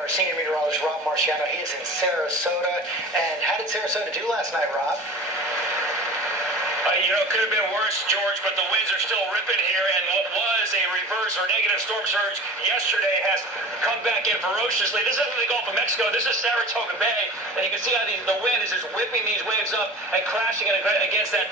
Our senior meteorologist, Rob Marciano, he is in Sarasota. And how did Sarasota do last night, Rob? It could have been worse, George, but the winds are still ripping here, and what was a reverse or negative storm surge yesterday has come back in ferociously. This isn't the Gulf of Mexico. This is Saratoga Bay, and you can see how the wind is just whipping these waves up and crashing against that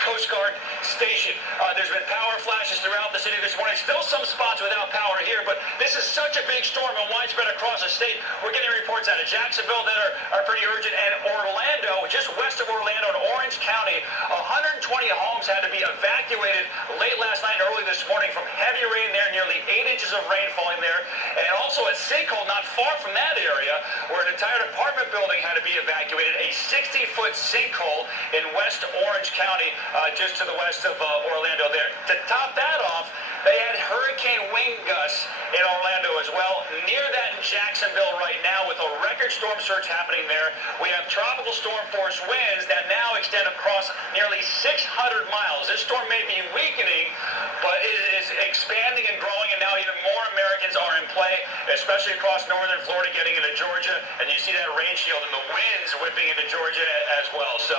Coast Guard station. There's been power flashes throughout the city this morning. Still some spots without power here, but this is such a big storm and widespread across the state. We're getting reports out of Jacksonville that are pretty urgent, and Orlando, just west of Orlando in Orange County, 120 homes had to be evacuated late last night and early this morning from heavy rain there, nearly 8 inches of rain falling there, and also a sinkhole not far from that area where an entire apartment building had to be evacuated, a 60-foot sinkhole in West Orange County, just to the west of Orlando there. To top that off, they had hurricane wind gusts in Orlando as well. Near that in Jacksonville right now with a record storm surge happening there. We have tropical storm force winds that now extend across nearly 600 miles. This storm may be weakening, but it is expanding and growing, and now even more Americans are in play, especially across northern Florida getting into Georgia. And you see that rain shield and the winds whipping into Georgia as well. So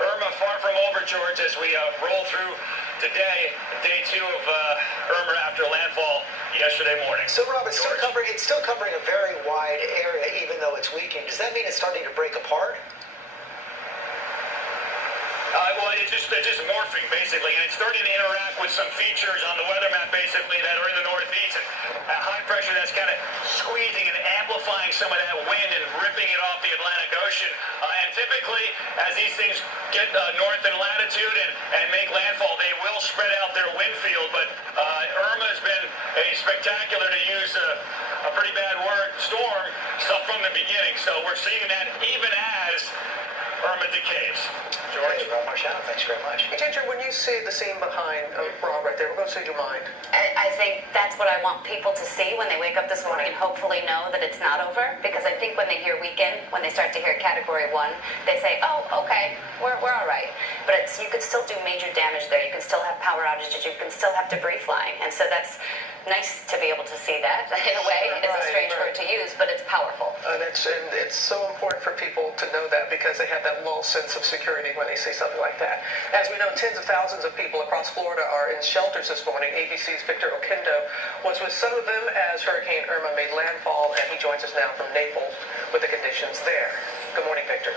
Irma far from over, George, as we roll through today, day 2 of Irma after landfall yesterday morning. So, Rob, it's still covering a very wide area, even though it's weakening. Does that mean it's starting to break apart? Well, it's just morphing, basically, and it's starting to interact with some features on the weather map, basically, that are in the northeast, and high pressure that's kind of squeezing and amplifying some of that wind and ripping it off the Atlantic Ocean. And typically, as these things get north in latitude and make landfall, they will spread out their wind field, but Irma has been a spectacular, to use a pretty bad word, storm from the beginning. So we're seeing that even as Irma decays. George? Hey, Rob Marciano, thanks very much. Hey, Ginger, when you see the scene behind Rob right there, what goes through your mind? I think that's what I want people to see when they wake up this morning and hopefully know that it's not over. Because I think when they hear weekend, when they start to hear Category 1, they say, oh, okay, we're all right. But you could still do major damage there. You can still have power outages. You can still have debris flying. And so that's nice to be able to see that in a way. It's a strange word to use, but it's powerful. And it's so important for people to know that, because they have that low sense of security when they see something like that. As we know, tens of thousands of people across Florida are in shelters this morning. ABC's Victor Oquendo was with some of them as Hurricane Irma made landfall, and he joins us now from Naples with the conditions there. Good morning, Victor.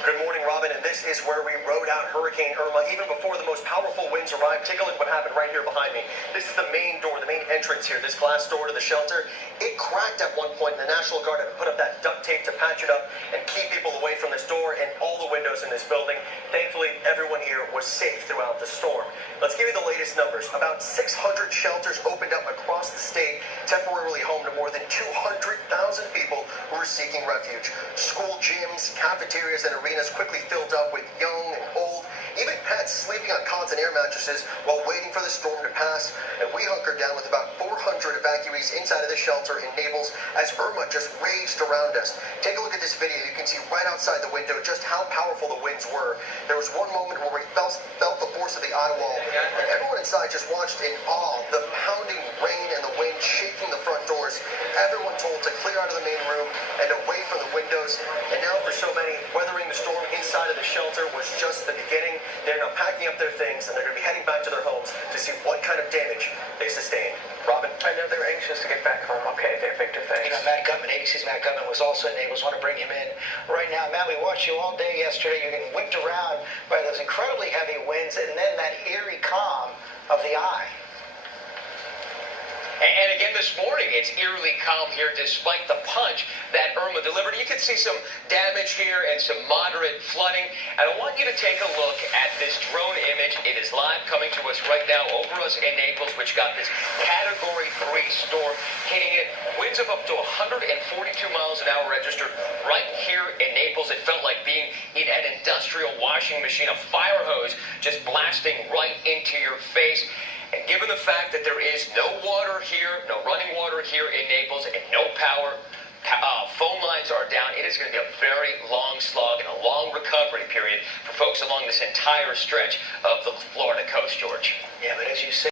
Good morning, Robin, and this is where we rode out Hurricane Irma even before the most powerful winds arrived. Take a look what happened right here behind me. This is the main door, the main entrance here, this glass door to the shelter. It cracked at one point, and the National Guard had to put up that duct tape to patch it up and keep people away from this door and all the windows in this building. Thankfully, everyone here was safe throughout the storm. Let's give you the latest numbers. About 600 shelters opened up across the state, temporarily home to more than 200,000 people who were seeking refuge. School gyms, cafeterias, and arenas quickly filled up with young and old, even pets sleeping on cots and air mattresses while waiting for the storm to pass. And we hunkered down with about 400 evacuees inside of the shelter in Naples as Irma just raged around us. Take a look at this video. You can see right outside the window just how powerful the winds were. There was one moment where we felt the force of the eye wall, and everyone inside just watched in awe the pounding rain and the wind shaking the front doors. Everyone told to clear out of the main room and away from the windows. And now for so many, weathering the storm inside of the shelter was just the beginning. They're now packing up their things, and they're going to be heading back to their homes to see what kind of damage they sustained. Robin? I know they're anxious to get back home. Okay, there, Victor, thanks. You know, Matt Gutman, ABC's Matt Gutman, was also in Naples. Want to bring him in right now. Matt, we watched you all day yesterday. You're getting whipped around by those incredibly heavy winds and then that eerie calm of the eye. And again this morning, it's eerily calm here despite the punch that Irma delivered. You can see some damage here and some moderate flooding. And I want you to take a look at this drone image. It is live coming to us right now over us in Naples, which got this Category 3 storm hitting it. Winds of up to 142 miles an hour registered right here in Naples. It felt like being in an industrial washing machine, a fire hose just blasting right into your face. And given the fact that there is no water here, no running water here in Naples, and no power, phone lines are down, it is going to be a very long slog and a long recovery period for folks along this entire stretch of the Florida coast, George. Yeah, but as you say,